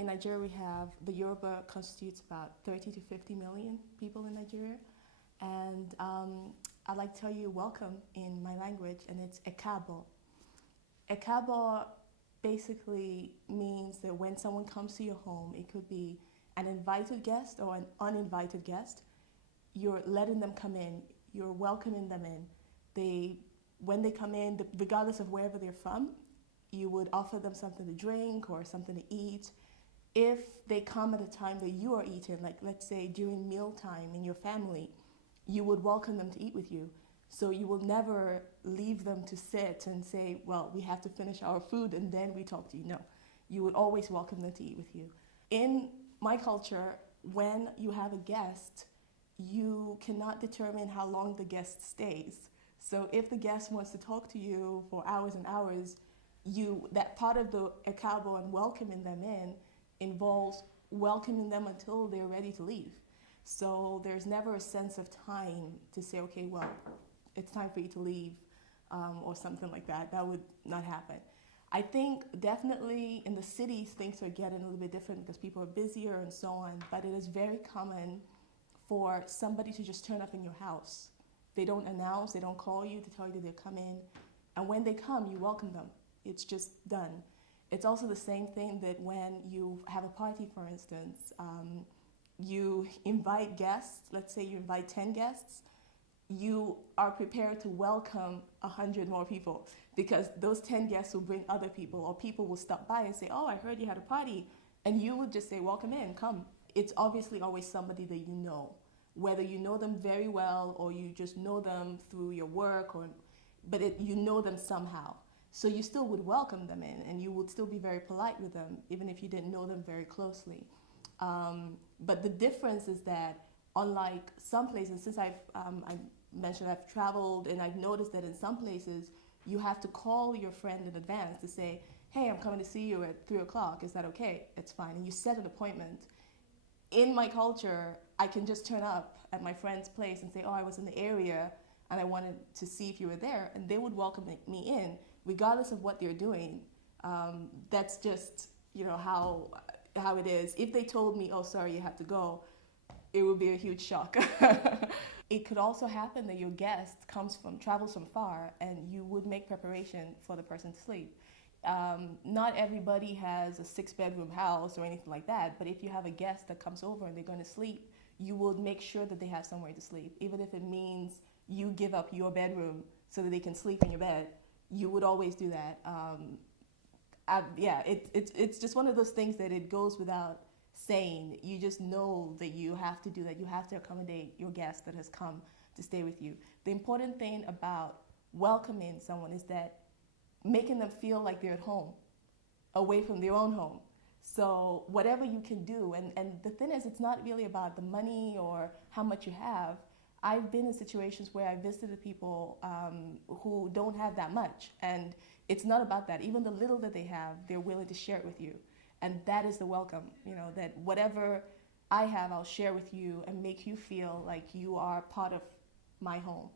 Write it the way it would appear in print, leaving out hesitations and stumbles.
in Nigeria, we have the Yoruba constitutes about 30 to 50 million people in Nigeria. And I'd like to tell you welcome in my language, and it's Ekabo. Ekabo basically means that when someone comes to your home, it could be an invited guest or an uninvited guest, you're letting them come in, you're welcoming them in. When they come in, regardless of wherever they're from, you would offer them something to drink or something to eat. If they come at a time that you are eating, like let's say during mealtime in your family, you would welcome them to eat with you. So you will never leave them to sit and say, well, we have to finish our food and then we talk to you. No, you would always welcome them to eat with you. In my culture, when you have a guest, you cannot determine how long the guest stays. So if the guest wants to talk to you for hours and hours, that part of the ekabo and welcoming them in involves welcoming them until they're ready to leave. So there's never a sense of time to say, okay, well, it's time for you to leave, or something like that. That would not happen. I think definitely in the cities things are getting a little bit different because people are busier and so on, but it is very common for somebody to just turn up in your house. They don't announce, they don't call you to tell you that they're coming, and when they come, you welcome them. It's just done. It's also the same thing that when you have a party, for instance, you invite guests, let's say you invite 10 guests, you are prepared to welcome 100 more people because those 10 guests will bring other people, or people will stop by and say, oh, I heard you had a party, and you would just say, welcome in, come. It's obviously always somebody that you know, whether you know them very well or you just know them through your work, but you know them somehow. So you still would welcome them in, and you would still be very polite with them, even if you didn't know them very closely. But the difference is that, unlike some places, since I mentioned I've traveled, and I've noticed that in some places you have to call your friend in advance to say, hey, I'm coming to see you at 3 o'clock. Is that okay? It's fine. And you set an appointment. In my culture, I can just turn up at my friend's place and say, oh, I was in the area and I wanted to see if you were there, and they would welcome me in regardless of what they're doing. That's just, how it is. If they told me, oh, sorry, you have to go, it would be a huge shock. It could also happen that your guest travels from far, and you would make preparation for the person to sleep. Not everybody has a 6-bedroom house or anything like that, but if you have a guest that comes over and they're going to sleep, you will make sure that they have somewhere to sleep. Even if it means you give up your bedroom so that they can sleep in your bed, you would always do that. It's just one of those things that it goes without saying. You just know that you have to do that. You have to accommodate your guest that has come to stay with you. The important thing about welcoming someone is that making them feel like they're at home, away from their own home. So whatever you can do, and the thing is, it's not really about the money or how much you have. I've been in situations where I visited people who don't have that much, and it's not about that. Even the little that they have, they're willing to share it with you. And that is the welcome, that whatever I have, I'll share with you and make you feel like you are part of my home.